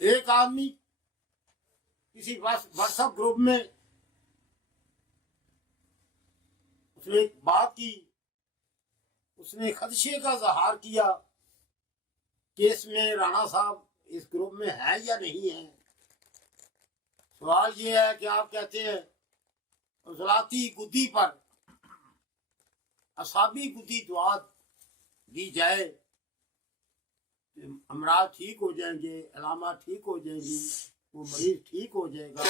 एक आदमी किसी व्हाट्सएप ग्रुप में उसने एक बात की, उसने खदशे का इजहार किया कि इसमें राणा साहब इस ग्रुप में है या नहीं है। सवाल ये है कि आप कहते हैं उजलाती गुद्दी पर असाबी गुद्दी दुआ दी जाए, अमराज ठीक हो जाएंगे, अलामत ठीक हो जाएंगी, वो मरीज ठीक हो जाएगा।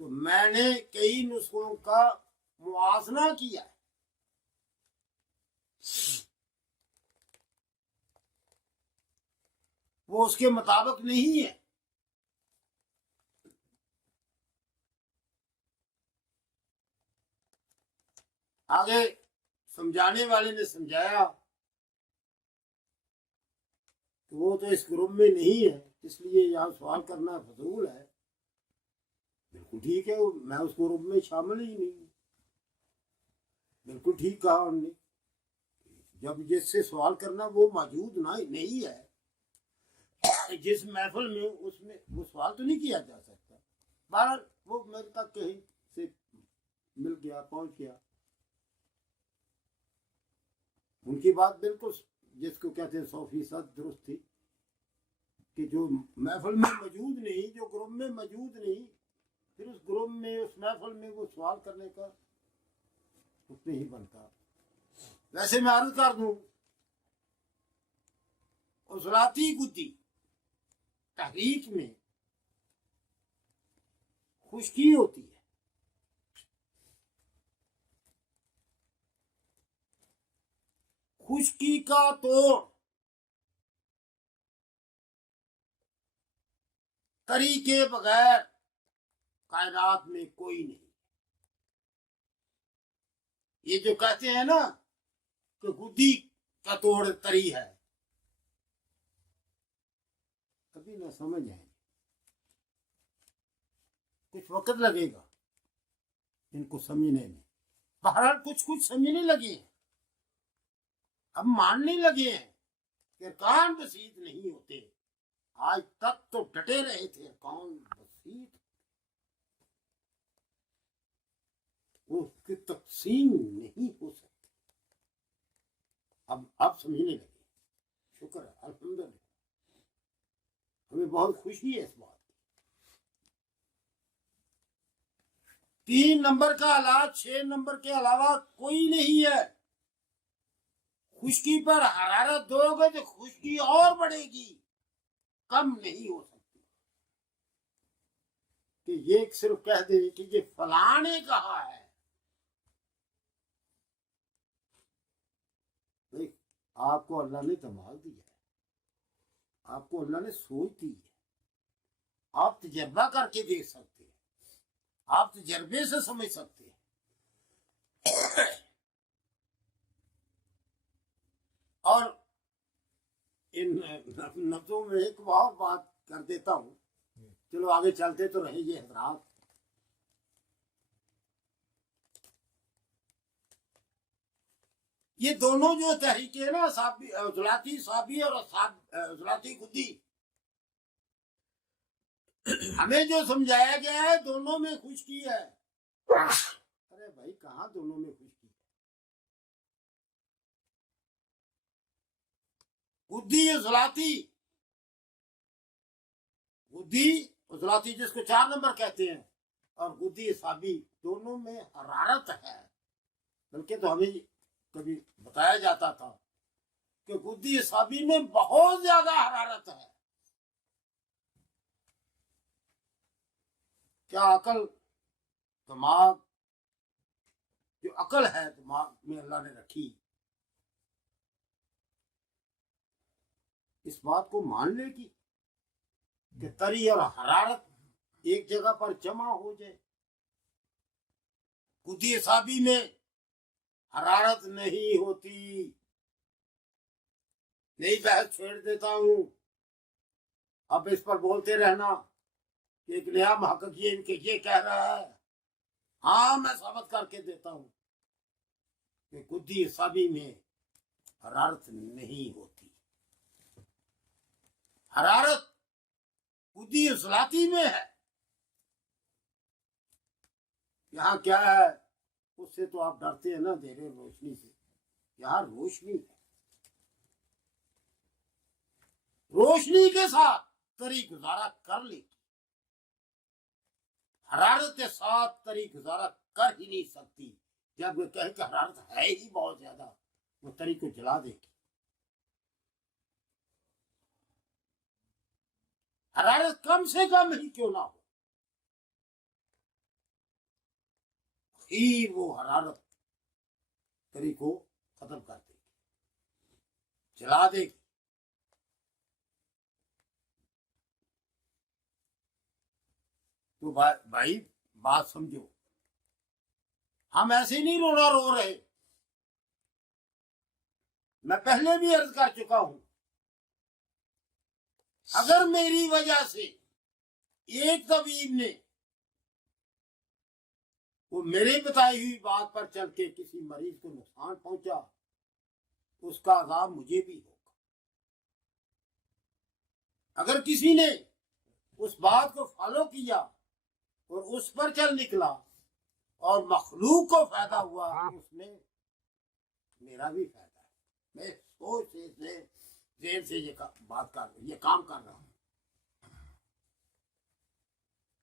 तो मैंने कई नुस्खों का मुआजना किया, वो उसके मुताबिक नहीं है। आगे समझाने वाले ने समझाया कि वो तो इस ग्रुप में नहीं है, इसलिए यहाँ सवाल करना फजूल है। बिल्कुल ठीक है, मैं उस ग्रुप में शामिल ही नहीं हूँ। बिल्कुल ठीक कहा उन्होंने। जब जिससे सवाल करना वो मौजूद ना नहीं है जिस महफिल में, उसमें वो सवाल तो नहीं किया जा सकता। बहरहाल वो मेरे तक कहीं से मिल गया, पहुंच गया। उनकी बात बिल्कुल जिसको कहते हैं 100% दुरुस्त थी कि जो महफिल में मौजूद नहीं, जो ग्रुप में मौजूद नहीं, फिर उस ग्रुप में, उस महफिल में वो सवाल करने का कुछ नहीं बनता। वैसे मैं अर्ज कर दूं, उजलाती गुद्दी तहरीक में खुश्की होती है। खुश्की का तोड़ तरी के बगैर कायनात में कोई नहीं। ये जो कहते हैं ना कि गुद्दी का तोड़ तरी है, कभी ना समझ आए, कुछ वक्त लगेगा इनको समझने में। बहरहाल कुछ कुछ समझने लगे हैं, अब मानने लगे हैं कि अरकान बसीत नहीं होते। आज तक तो डटे रहे थे अरकान बसीत, उसकी तकसीम नहीं हो सकती। अब समझने लगे। शुक्र है, अल्हम्दुलिल्लाह, हमें बहुत खुशी है इस बात की। 3 नंबर का इलाज 6 नंबर के अलावा कोई नहीं है। खुश्की पर हरारत दोगे तो खुश्की और बढ़ेगी, कम नहीं हो सकती। कि ये सिर्फ कह दे कि ये फलाने कहा है, भाई आपको अल्लाह ने दिमाग दिया है, आपको अल्लाह ने सोच दी है, आप तजर्बा करके देख सकते हैं, आप तजर्बे से समझ सकते हैं। और इन लफ्जों में एक और बात कर देता हूं, चलो आगे चलते तो रहेंगे हजरात। ये दोनों जो तहरीके है ना, उजलाती साबी और उजलाती गुद्दी, हमें जो समझाया गया है दोनों में खुश्की है। अरे भाई कहां दोनों में खुश्की है? गुद्दी उजलाती जिसको 4 नंबर कहते हैं, और गुद्दी साबी, दोनों में हरारत है। बल्कि तो हमें कभी बताया जाता था कि गुद्दी साबी में बहुत ज्यादा हरारत है। क्या अकल, दिमाग, जो अकल है दिमाग में अल्लाह ने रखी, इस बात को मान लेगी कि तरी और हरारत एक जगह पर जमा हो जाए। गुद्दी साबी में हरारत नहीं होती। नई बहस छेड़ देता हूं, अब इस पर बोलते रहना कि एक नया महकक ये इनके ये कह रहा है। हाँ, मैं साबित करके देता हूं कि गुद्दी साबी में हरारत नहीं होती। हरारत खुदी उसलाती में है। यहाँ क्या है, उससे तो आप डरते हैं ना, अंधेरे रोशनी से। यहाँ रोशनी है, रोशनी के साथ तरी गुजारा कर लेगी, हरारत के साथ तरी गुजारा कर ही नहीं सकती। जब वे कहे कि हरारत है ही बहुत ज्यादा, वो तरी को जला देगी। हरारत कम से कम ही क्यों ना हो, फिर वो हरारत तरी को खत्म कर देगी, जला देगी। तो भाई बात समझो, हम ऐसे नहीं रोना रो रहे। मैं पहले भी अर्ज कर चुका हूं, अगर मेरी वजह से एक तबीब ने वो मेरे बताई हुई बात पर चल के किसी मरीज को नुकसान पहुंचा, उसका अजाब मुझे भी होगा। अगर किसी ने उस बात को फॉलो किया और उस पर चल निकला और मखलूक को फायदा हुआ, उसमें मेरा भी फायदा है। मैं सोच से देर से ये काम कर रहा हूं।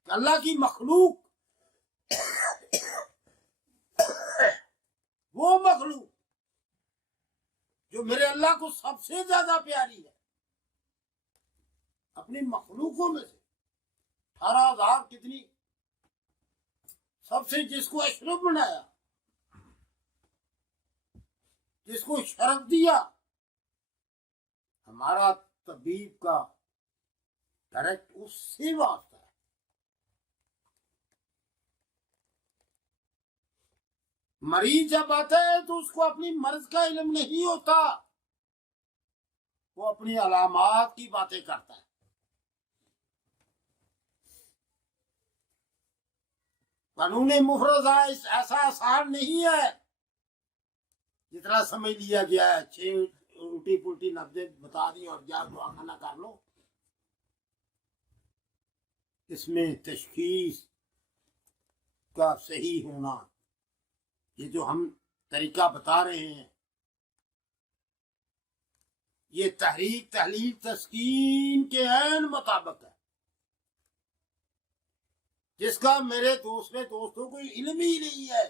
अल्लाह की मखलूक, वो मखलूक जो मेरे अल्लाह को सबसे ज्यादा प्यारी है, अपनी मखलूकों में से 18,000 कितनी, सबसे जिसको अशरफ बनाया, जिसको शरफ दिया, हमारा तबीब का डायरेक्ट उससे वास्ता है। मरीज जब आता है तो उसको अपनी मर्ज का इल्म नहीं होता, वो अपनी अलामात की बातें करता है। कानून मुफरदा ऐसा आसान नहीं है जितना समझ लिया गया है। 6 उल्टी पुल्टी नब्जे बता दी और जा दुआ खाना कर लो। इसमें तशखीस का सही होना, ये जो हम तरीका बता रहे हैं, ये तहरीक तहलील तस्कीन के ऐन मुताबिक है, जिसका मेरे दूसरे दोस्तों को इल्म ही नहीं है।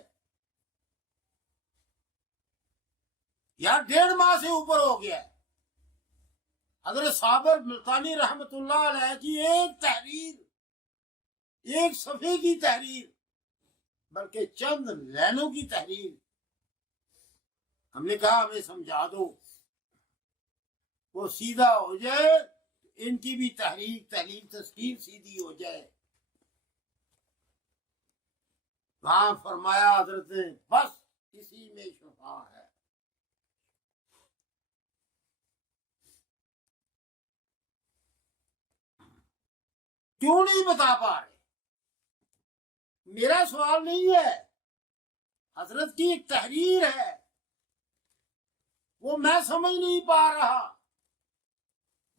या 1.5 माह से ऊपर हो गया है। हजरत साबर मुल्तानी रहमतुल्लाह अलैह की एक तहरीर, एक सफे की तहरीर, बल्कि चंद लाइनों की तहरीर, हमने कहा हमें समझा दो, वो सीधा हो जाए, इनकी भी तहरीक तहलील तस्कीन सीधी हो जाए। वहां फरमाया हजरत ने, बस इसी में शफा है। क्यों नहीं बता पा रहे? मेरा सवाल नहीं है, हजरत की एक तहरीर है, वो मैं समझ नहीं पा रहा,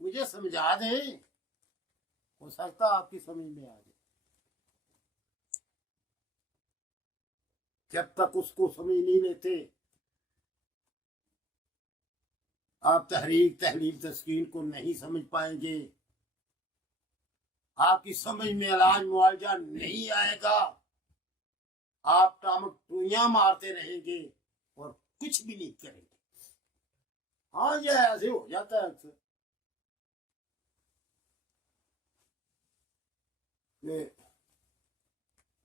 मुझे समझा दे, हो सकता आपकी समझ में आ जाए। जब तक उसको समझ नहीं लेते, आप तहरीक तहलील तस्कीन को नहीं समझ पाएंगे, आपकी समझ में इलाज मुआवजा नहीं आएगा, आप टामटुइयां मारते रहेंगे और कुछ भी नहीं करेंगे। हाँ, ये ऐसे हो जाता है अक्सर।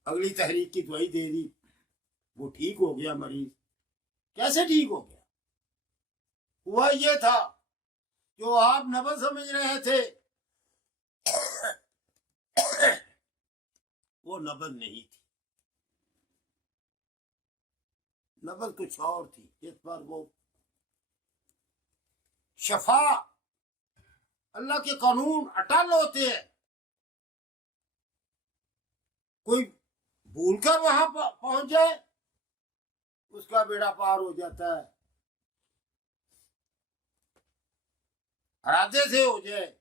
अगली तहरीक की दवाई दे दी, वो ठीक हो गया मरीज। कैसे ठीक हो गया? हुआ ये था, जो आप नबज समझ रहे थे वो नबज नहीं थी, नबज कुछ और थी, जिस पर वो शफा, अल्लाह के कानून अटल होते हैं। कोई भूलकर वहां पहुंच जाए, उसका बेड़ा पार हो जाता है, इरादे से हो जाए,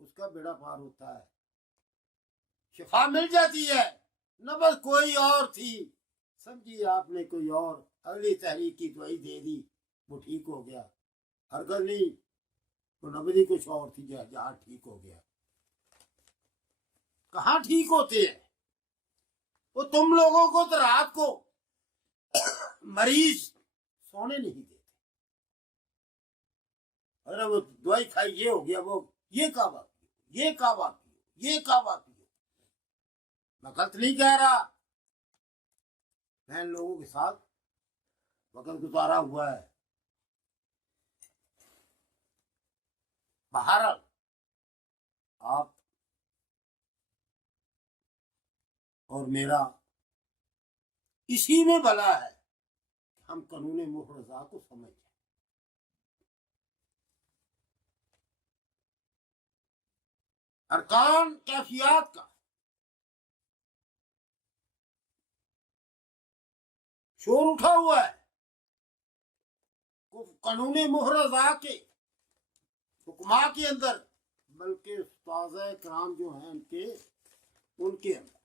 उसका बेड़ा पार होता है। शिफा मिल जाती है। न बस कोई और थी, समझिए आपने कोई और अगली तहरीक की दवाई दे दी, वो ठीक हो गया। हरकत नहीं, तो नबदी कुछ और थी जहाँ ठीक हो गया। कहाँ ठीक होते हैं वो? तुम लोगों को तो रात को मरीज सोने नहीं देते। अरे वो दवाई खाई, ये हो गया, वो ये कावा पियो, ये कावा पियो, ये कावा पियो। मैं गलत नहीं कह रहा, मैं लोगों के साथ वक्त गुजारा हुआ है। बहरहाल आप और मेरा इसी में भला है, हम कानून मुफरजा को समझें। अरकान कैफियत का शोर उठा हुआ है। कानून मुफरजा के हुक्मा के अंदर, बल्कि उस्ताज़ कराम जो हैं उनके अंदर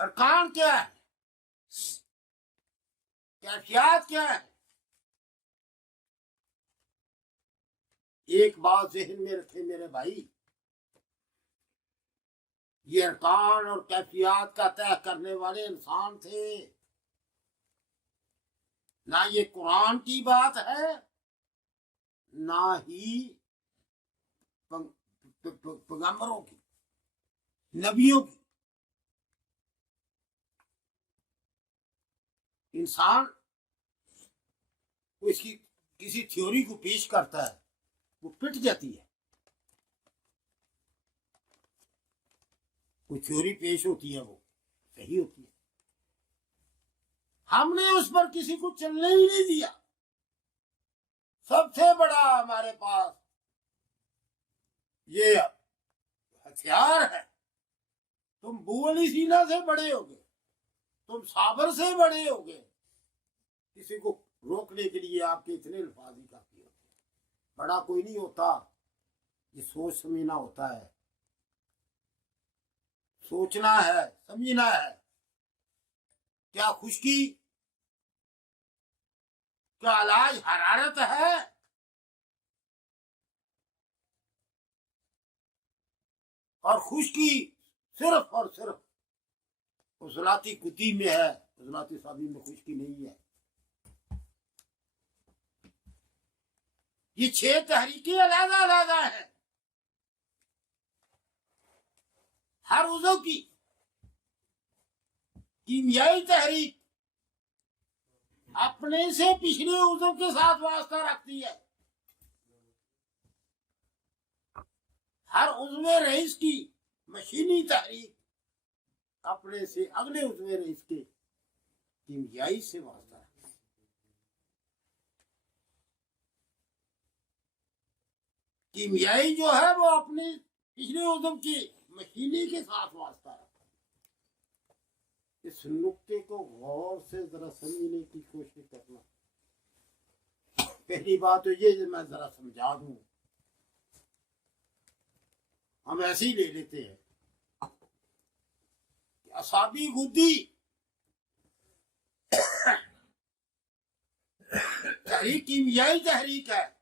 अरकान क्या है, कैफियत क्या है? एक बात ज़हन में रखे मेरे भाई, ये अरकान और कैफियत का तय करने वाले इंसान थे। ना ये कुरान की बात है, ना ही पैगंबरों की, नबियों की। इंसान को इसकी किसी थ्योरी को पेश करता है, वो पिट जाती है। कोई थ्योरी पेश होती है, वो सही होती है। हमने उस पर किसी को चलने ही नहीं दिया। सबसे बड़ा हमारे पास ये हथियार है। तुम बुअली सीना से बड़े होगे, तुम साबर से बड़े होगे, किसी को रोकने के लिए आपके इतने अल्फाज ही काफी होते हैं। बड़ा कोई नहीं होता, ये सोच समझना होता है, सोचना है, समझना है। क्या खुश्की का इलाज हरारत है? और खुश्की सिर्फ और सिर्फ उजलाती कुती में है, उजलाती साबी में खुश्की नहीं है। ये 6 तहरीकें अलग अलग हैं, हर उज़व की कीमियाई तहरीक अपने से पिछले उज़व के साथ वास्ता रखती है। हर उज़्व रईस की मशीनी तहरीक अपने से अगले उज़्व रईस के कीमियाई से वास्ता रखती है। कीमियाई जो है वो अपने पिछले उज़्व की मशीनी के साथ वास्ता रखता है। इस नुक्ते को गौर से जरा समझने की कोशिश करना। पहली बात तो ये मैं जरा समझा दूं, हम ऐसे ही ले लेते हैं कि असाबी गुद्दी तहरीक कीमियाई तहरीक है।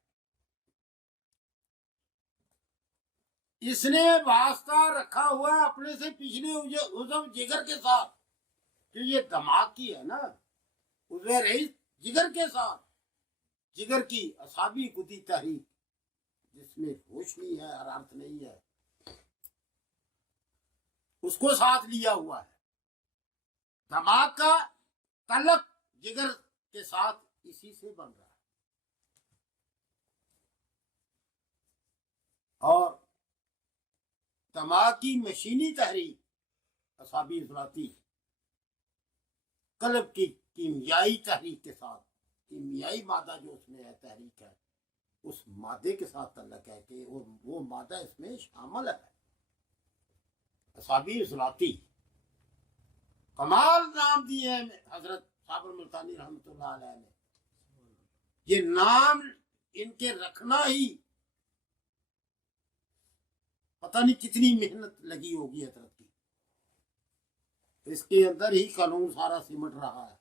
इसने वास्ता रखा हुआ है अपने से पिछले उज़्व जिगर के साथ। जो ये दिमाग की है ना, उज़्व रईस जिगर के साथ, जिगर की असाबी गुद्दी तहरीक जिसमें होश नहीं है, हरारत नहीं है, उसको साथ लिया हुआ है। दिमाग का तलक जिगर के साथ इसी से बन रहा है। और दिमाग की मशीनी तहरीक असाबी इजलाती कल्ब की कीमियाई तहरीक के साथ, कीमियाई मादा जो उसमें है तहरीक है, उस मादे के साथ तल्लक है कि वो मादा इसमें शामिल है। असाबी इजलाती कमाल नाम दिए हैं हजरत साबर मुल्तानी रहमतुल्लाह अलैह ने। ये नाम इनके रखना ही पता नहीं कितनी मेहनत लगी होगी हजरत की, इसके अंदर ही कानून सारा सिमट रहा है।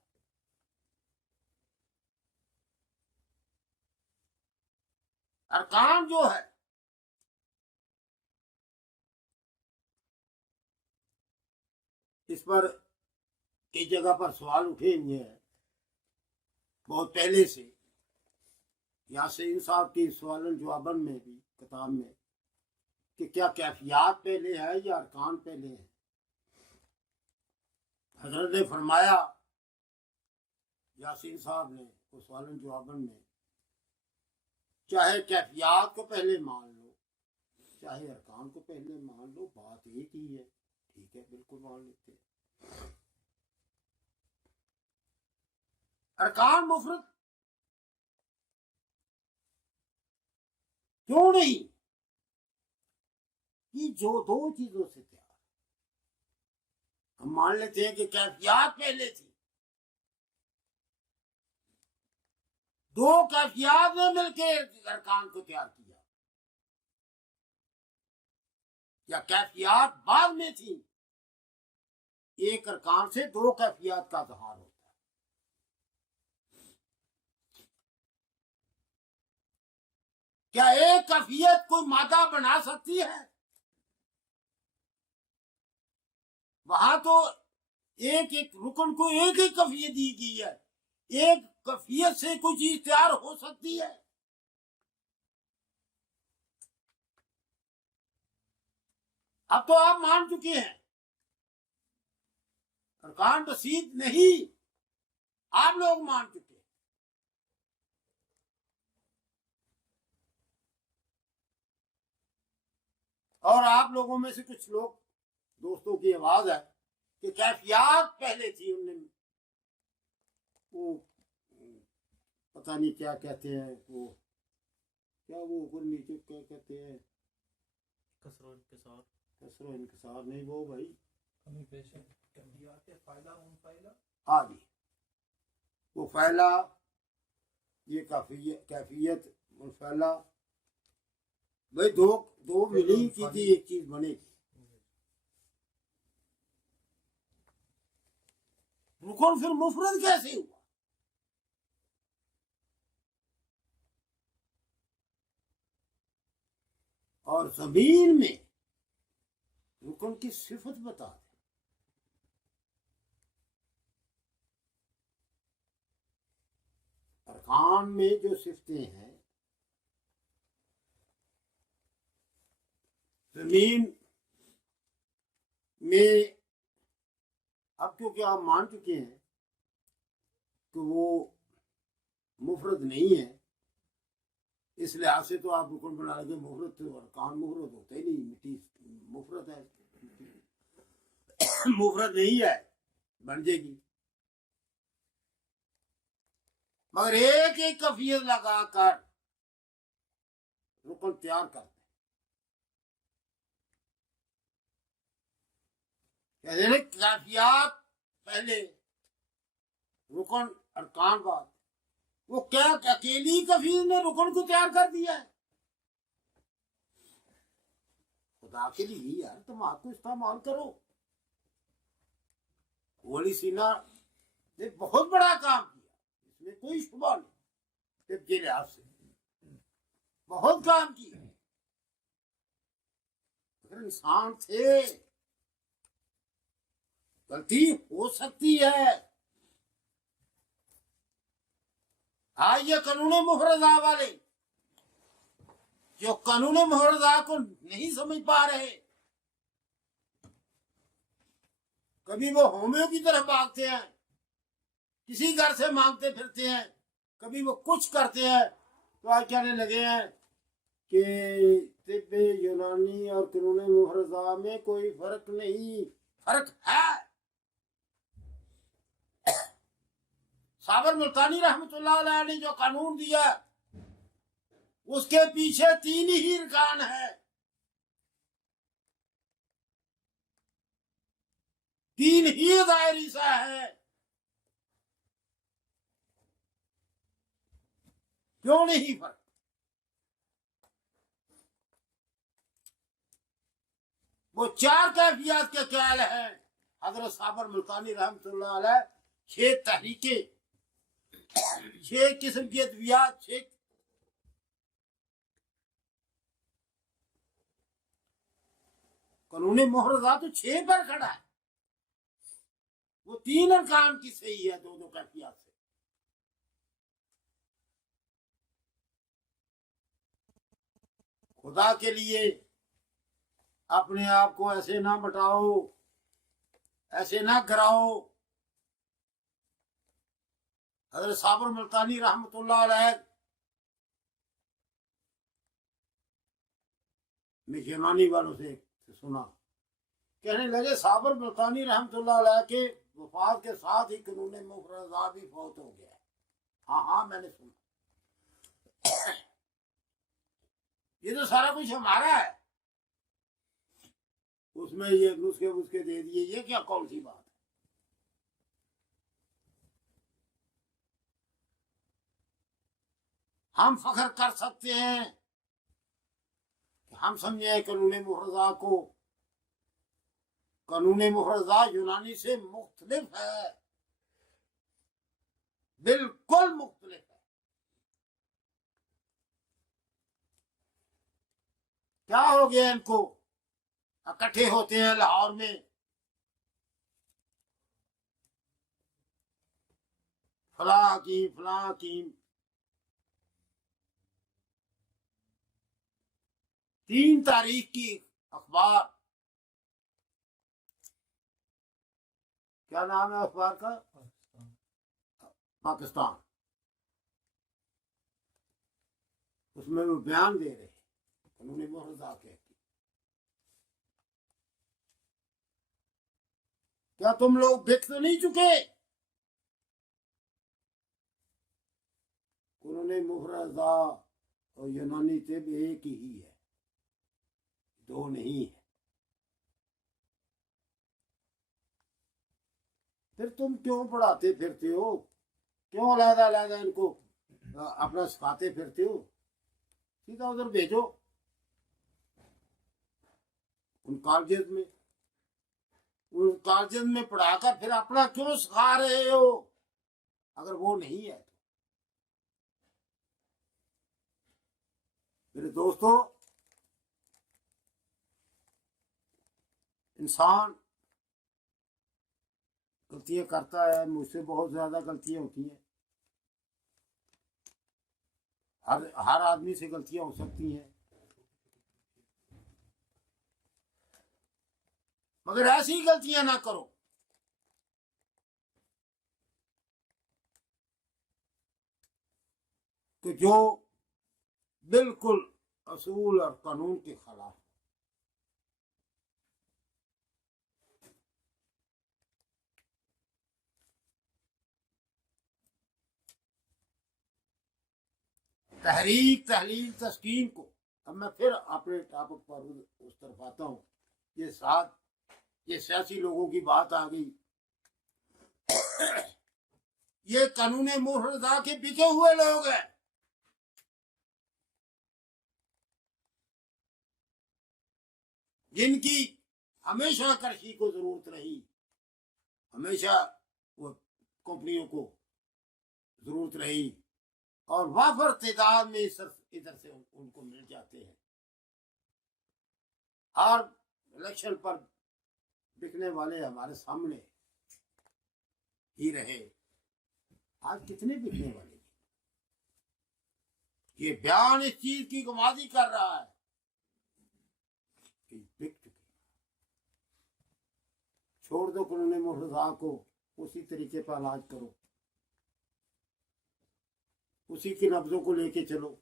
अरकान जो है इस पर कई जगह पर सवाल उठे हुए हैं बहुत पहले से। यासीन साहब के सवालन जवाबन में भी किताब में कि क्या कैफियत पहले है या अरकान पहले है। हजरत ने फरमाया यासीन साहब ने उस सवालन जवाबन में, चाहे कैफियत को पहले मान लो चाहे अरकान को पहले मान लो, बात एक ही है। ठीक है, बिल्कुल मान लेते हैं। अरकान मुफरद क्यों नहीं कि जो दो चीजों से तैयार। हम मान लेते हैं कि कैफियत पहले थी, दो कैफियत ने मिलकर अरकान को तैयार किया, या कैफियत बाद में थी। एक अरकान से दो कैफियत का इज़हार होता है। क्या एक कैफियत कोई मादा बना सकती है? वहां तो एक एक रुकन को एक ही कैफियत दी गई है। एक कैफियत से कोई चीज तैयार हो सकती है? अब तो आप मान चुके हैं अरकान बसीत नहीं, आप लोग मान चुके हैं। और आप लोगों में से कुछ लोग दोस्तों की आवाज है कि कैफियत पहले थी, उनने वो पता नहीं क्या कहते हैं, वो क्या वो ऊपर नीचे क्या कहते हैं, कसरो इंकिसार, कसरो इंकिसार नहीं, वो भाई कमी पेश है, कैफियत फायदा उन फायदा आदि, वो फैला, ये कैफियत फैला, भाई दो दो मिली चीजें एक चीज बनेगी। रुकन फिर मुफरद कैसे हुआ? और जमीन में रुकन की सिफत बता दे। अरकान में जो सिफतें हैं जमीन में, अब क्योंकि आप मान चुके हैं कि वो मुफरद नहीं है, इस लिहाज से तो आप रुकन बना लगे मुफरत, तो अरकान मुफरत होते ही नहीं। मिट्टी मुफरत है, मुफरत नहीं है, बन जाएगी। मगर एक एक कैफियत लगाकर रुकन तैयार करते हैं। कैफियत पहले, रुकन अरकान बाद। वो क्या अकेली कैफियत ने रुकन को तैयार कर दिया है? खुदा के लिए यार दिमाग को इस्तेमाल करो। वली सीना ने बहुत बड़ा काम किया, इसमें कोई शुबा नहीं। के लिहाज से बहुत काम किया। अगर इंसान थे, गलती हो सकती है। हाँ, ये कानून मुफरदा वाले जो कानून मुफरदा को नहीं समझ पा रहे, कभी वो होमियो की तरफ भागते हैं, किसी घर से मांगते फिरते हैं, कभी वो कुछ करते हैं, तो आज कहने लगे हैं कि तिब्ब यूनानी और कानून मुफरदा में कोई फर्क नहीं। फर्क है। साबर मुल्तानी रहमतुल्लाह अलैह ने जो कानून दिया उसके पीछे तीन ही अरकान है तीन ही दायरी सा है, क्यों नहीं फर्क? वो चार कैफियत के ख्याल है। हजरत साबर मुल्तानी रहमतुल्लाह अलैह 6 तहरीकें, 6 किस्म की अद्वियात, 6 कानून मुहर्रज़ा तो 6 पर खड़ा है। वो 3 अरकान की सही है, दो कैफियत से। खुदा के लिए अपने आप को ऐसे ना बटाओ, ऐसे ना कराओ। हज़रत साबर मुल्तानी रहमतुल्लाह अलैह ने यूनानी वालों से सुना, कहने लगे साबर मुल्तानी रहमतुल्लाह अलैह के वफात के साथ ही कानून मुफर्रज़ा भी फौत हो गया। हाँ हाँ, मैंने सुना। ये तो सारा कुछ हमारा है, उसमें ये नुस्खे उसके दे दिए, ये क्या कौन सी बात है? हम फख्र कर सकते हैं कि हम समझे कानून मुफर्रज़ा को, कानून मुफर्रज़ा यूनानी से मुख्तलिफ है, बिल्कुल मुख्तलिफ है। क्या हो गया इनको? इकट्ठे होते हैं लाहौर में, फला हकीम 3 तारीख की अखबार, क्या नाम है अखबार का? पाकिस्तान। उसमें वो बयान दे रहे कानून मुफर्रज़ा के। क्या तुम लोग बिक तो नहीं चुके? कानून मुफर्रज़ा और यूनानी तिब एक ही है, 2 नहीं है। फिर तुम क्यों पढ़ाते फिरते हो? क्यों अलहदा अलहदा इनको अपना सिखाते फिरते हो? सीधा उधर भेजो उन कॉलेज में, उन कॉलेज में पढ़ाकर फिर अपना क्यों सिखा रहे हो अगर वो नहीं है तो? मेरे दोस्तों, इंसान गलतियां करता है, मुझसे बहुत ज्यादा गलतियां होती हैं, हर आदमी से गलतियां हो सकती हैं, मगर ऐसी गलतियां ना करो कि जो बिल्कुल असूल और कानून के खिलाफ। तहरीक, तहलील, तस्कीन को, अब मैं फिर अपने टॉपिक पर उस तरफ आता हूँ। ये सियासी लोगों की बात आ गई। ये कानून मुफर्रज़ा के बिके हुए लोग हैं, जिनकी हमेशा कृषि को जरूरत रही, हमेशा वो कंपनियों को जरूरत रही, और वाफर तादाद में इधर से उनको मिल जाते हैं। और इलेक्शन पर बिकने वाले हमारे सामने ही रहे। आज कितने बिकने वाले? ये बयान इस चीज की गुमादी कर रहा है कि बिक चुके। छोड़ दो कानून मुफर्रज़ा को, उसी तरीके पर इलाज करो, उसी की नब्जों को लेके चलो।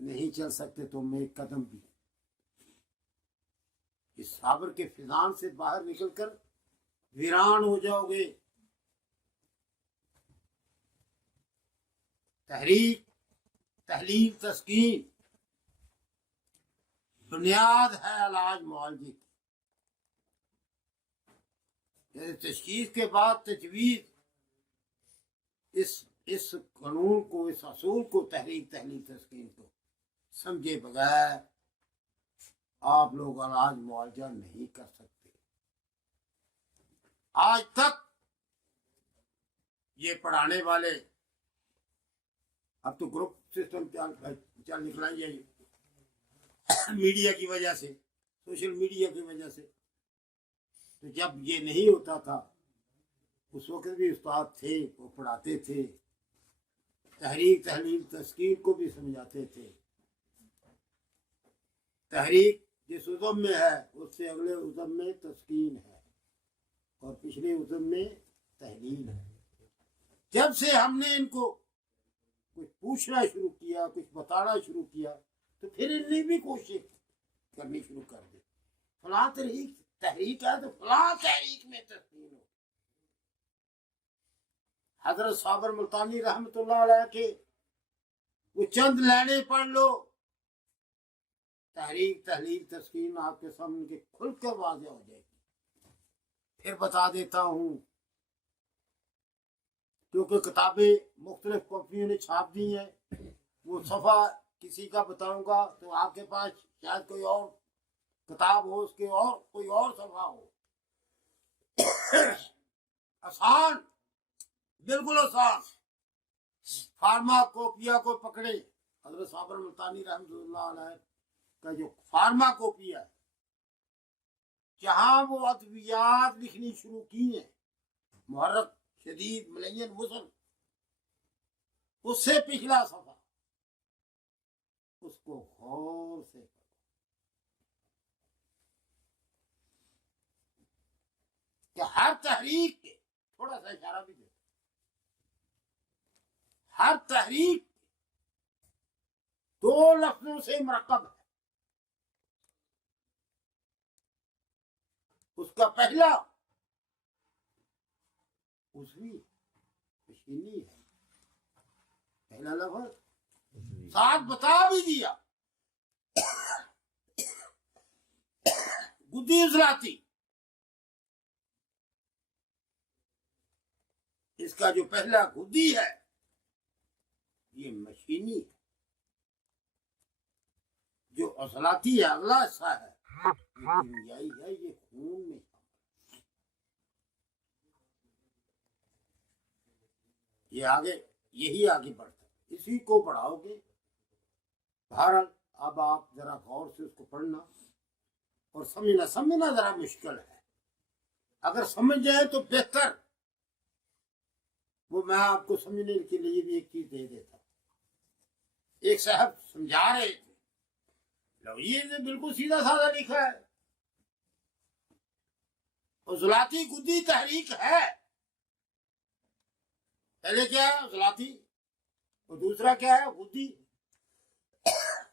नहीं चल सकते तुम एक कदम भी। इस साबर के फिजान से बाहर निकलकर वीरान हो जाओगे। तहरीक, तहलील, तस्कीन बुनियाद है इलाज मुआवजे की। जैसे तशखीस के बाद तजवीज़, इस कानून को, इस असूल को, तहरीक तहलील तस्कीन को समझे बगैर आप लोग इलाज मुआवजा नहीं कर सकते। आज तक ये पढ़ाने वाले, अब तो ग्रुप सिस्टम चल निकला ही है मीडिया की वजह से, सोशल मीडिया की वजह से। तो जब ये नहीं होता था उस वक्त भी उस्ताद थे, वो पढ़ाते थे, तहरीक तहलील तस्कीन को भी समझाते थे। तहरीक जिस उज़म में है उससे अगले उज़म में तस्कीन है और पिछले उज़म में तहलील है। जब से हमने इनको कुछ पूछना शुरू किया, कुछ बताना शुरू किया, तो फिर इनने भी कोशिश करनी शुरू कर दी। फलां तहरीक है तो फलां तहरीक में तस्कीन हो। हजरत साबर मुल्तानी रहमतुल्लाह अलैह के वो चंद लाइनें पढ़ लो, तहरीक तहलील तस्कीन आपके सामने के खुलकर वाज़ेह हो जाएगी। फिर बता देता हूँ, क्योंकि किताबें मुख्तलिफ कंपनियों ने छाप दी हैं, वो सफ़ा किसी का बताऊंगा तो आपके पास शायद कोई और किताब हो, उसके और कोई और सफ़ा हो। आसान, बिल्कुल आसान। फार्माकोपिया को पकड़े, हज़रत साबर मुल्तानी रहमतुल्लाह अलैह का जो फार्माकोपिया है, जहां वो अद्वियात लिखनी शुरू की है, मुहर्रक शदीद मलयन मुसल, उससे पिछला सफा, उसको गौर से पढ़ो। कि हर तहरीक के, थोड़ा सा इशारा भी दे, हर तहरीक दो लफ्जों से मरकब है। उसका पहला उसवी मशीनी है, पहला लफ्ज साथ बता भी दिया, गुद्दी उजलाती। इसका जो पहला गुद्दी है ये मशीनी है, जो असलाती है अगला हिस्सा है, ये किमियाई है, ये खून में। ये आगे, यही आगे बढ़ता है, इसी को बढ़ाओगे। बहरहाल अब आप जरा गौर से उसको पढ़ना और समझना। समझना जरा मुश्किल है, अगर समझ जाए तो बेहतर। वो मैं आपको समझने के लिए भी एक चीज दे देता। एक साहब समझा रहे थे, लो ये बिल्कुल सीधा साधा लिखा है, उजलाती गुद्दी तहरीक है। पहले क्या है उजलाती, और दूसरा क्या है गुद्दी।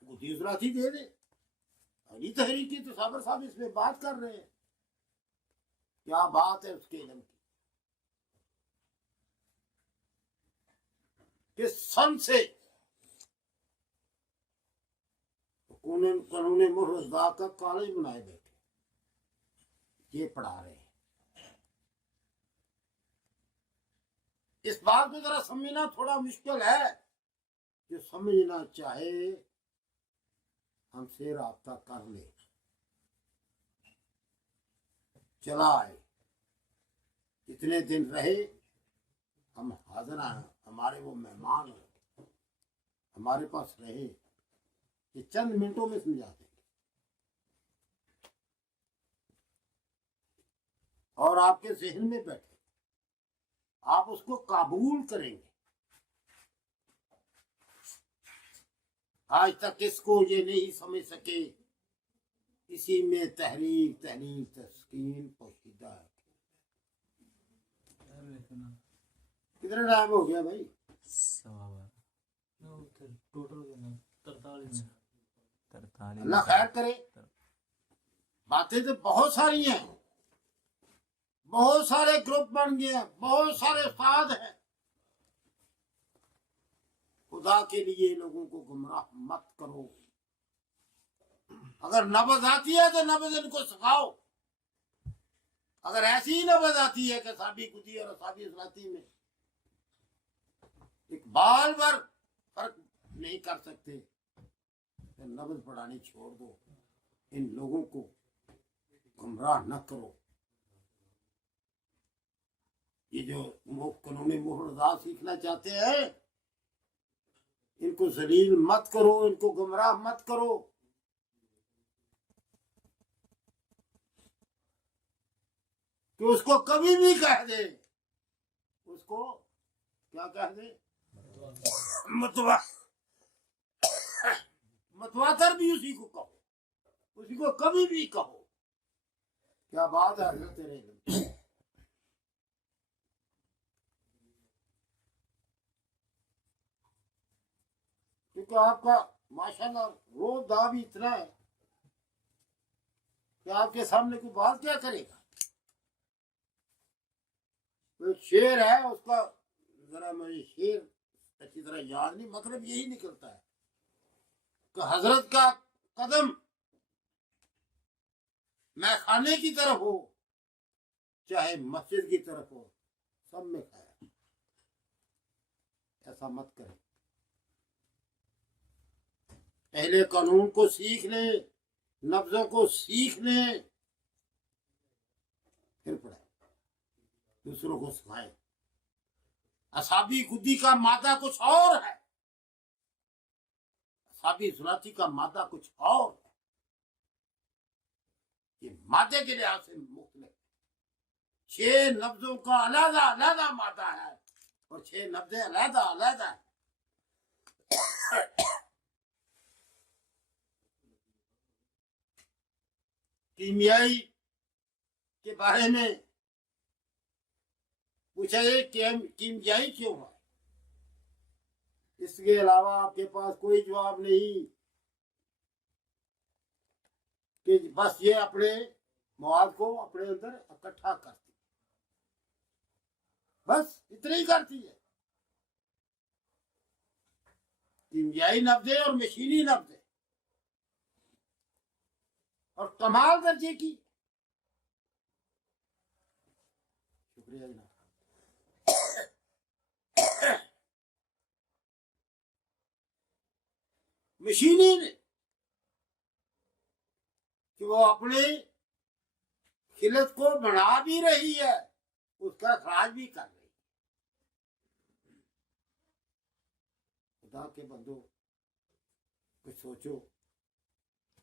गुद्दी उजलाती दे दे, अगली तहरीक की। तो साबर साहब इसमें बात कर रहे हैं, क्या बात है उसके इल्म की। किस सन से कानून मुहर्रज़ा का कॉलेज बनाए बैठे, ये पढ़ा रहे हैं। इस बात को जरा समझना थोड़ा मुश्किल है। जो समझना चाहे हमसे राब्ता कर ले, चला आए, इतने दिन रहे, हम हाजिर हैं, हमारे वो मेहमान हैं, हमारे पास रहे, ये चंद मिनटों में समझा देंगे और आपके जहन में बैठे, आप उसको काबूल करेंगे। आज तक इसको ये नहीं समझ सके, इसी में तहरीक तहलील तस्कीन पोशीदा है। कितना टाइम हो गया भाई? टोटल 43। अल्लाह खैर करे। बातें तो बहुत सारी हैं, बहुत सारे ग्रुप बन गए हैं, बहुत सारे उस्ताद हैं। खुदा के लिए लोगों को गुमराह मत करो। अगर नबज आती है तो नबज इनको सिखाओ, अगर ऐसी ही नबज आती है कि साबी कुदी और साबी सलाती में एक बाल भर फर्क नहीं कर सकते, तो नबज पढ़ानी छोड़ दो। इन लोगों को गुमराह न करो। ये जो कानूनी मुहरदात सीखना चाहते हैं, इनको जलील मत करो, इनको गुमराह मत करो। कि उसको कभी भी कह दे, उसको क्या कह दे, मतवा मतवातर भी उसी को कहो, उसी को कभी भी कहो। क्या बात है हजरत तेरे। क्योंकि आपका माशाल्लाह रोब दा भी इतना है कि आपके सामने कोई बात क्या करेगा। तो शेर है उसका, जरा मुझे शेर अच्छी तरह याद नहीं, मतलब यही निकलता है कि हजरत का कदम मैं खाने की तरफ हो चाहे मस्जिद की तरफ हो, सब में खाया। ऐसा मत करें। पहले कानून को सीख ले, लफ्जों को सीख ले, फिर पढ़े, दूसरों को सिखाए। असाबी खुदी का मादा कुछ और है, असाबी सुलाती का मादा कुछ और है। ये मादे के लिहाज से मुख्तलिफ 6 लफ्जों का अलग अलग मादा है और 6 लफ्ज अलग अलग है। कीमियाई के बारे में पूछा, ये कीमियाई क्यों है? इसके अलावा आपके पास कोई जवाब नहीं कि बस ये अपने मवाद को अपने अंदर इकट्ठा करती, बस इतना ही करती है। कीमियाई नब्जे और मशीनी नब्जे और कमाल दर्जे की। शुक्रिया जनाब। मशीनी ने कि वो अपने खिलत को बना भी रही है, उसका खराज भी कर रही है। खुदा के बंदो कुछ सोचो,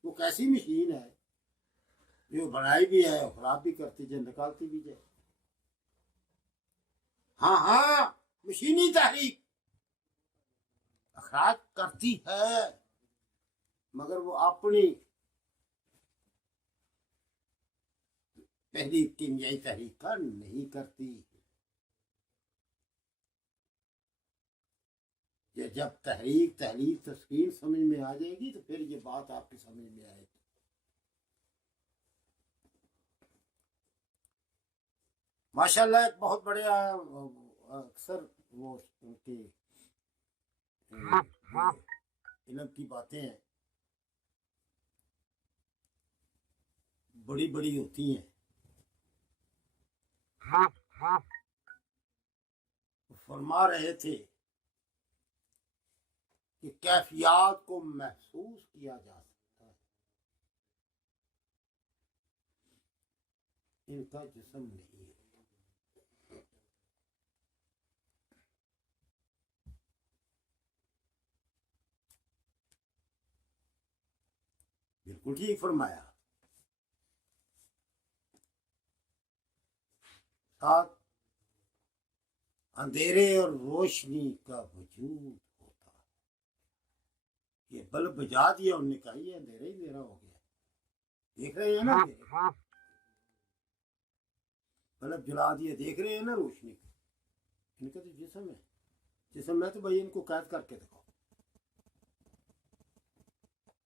वो कैसी मशीन है जो बनाई भी है, खराब भी करती जाए, निकालती भी जाए। हाँ हाँ, मशीनी तहरीक अखराज करती है, मगर वो अपनी पहली कीमियाई तहरीक का नहीं करती। ये जब तहरीक तहरीर तस्कीर समझ में आ जाएगी तो फिर ये बात आपकी समझ में आएगी। माशाल्लाह एक बहुत बड़े अक्सर वो उनके इल्म की बातें हैं, बड़ी बड़ी होती हैं। फरमा रहे थे कि कैफियत को महसूस किया जा सकता है, इनका जिस्म नहीं है। बिल्कुल ठीक फरमाया। साथ अंधेरे और रोशनी का वजूद होता है। ये बल्ब बुझा दिया उन्होंने कहा ये अंधेरा ही अंधेरा हो गया, देख रहे हैं ना, बल्ब जला दिया, देख रहे हैं ना रोशनी को। इनका तो जिस्म है, जिस्म है तो भाई इनको कैद करके दिखाओ।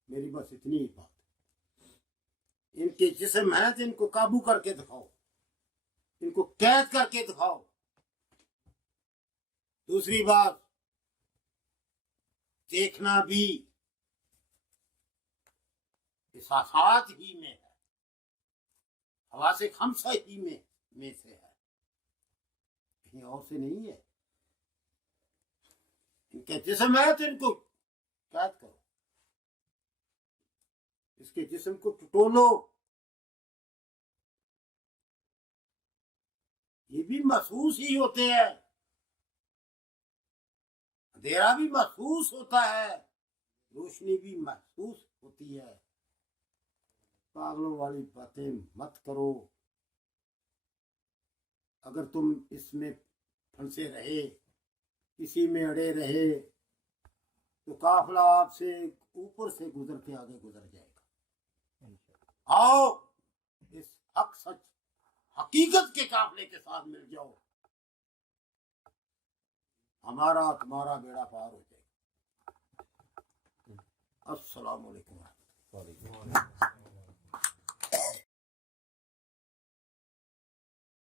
मेरी बस इतनी ही बात, इनके जिस्म है तो इनको काबू करके दिखाओ, इनको कैद करके दिखाओ। दूसरी बात, देखना भी एहसासात ही में है, हवा से खमसा ही में। में से है, कहीं और से नहीं है। इनके जिस्म है तो इनको कैद करो, इसके जिस्म को टटोलो। ये भी महसूस ही होते हैं, अंधेरा भी महसूस होता है, रोशनी भी महसूस होती है। पागलों वाली बातें मत करो। अगर तुम इसमें फंसे रहे, इसी में अड़े रहे, तो काफिला आपसे ऊपर से गुजर के आगे गुजर जाएगा। आओ इस हक सच हकीकत के काफिले के साथ मिल जाओ, हमारा तुम्हारा बेड़ा पार हो जाएगा। अस्सलाम वालेकुम।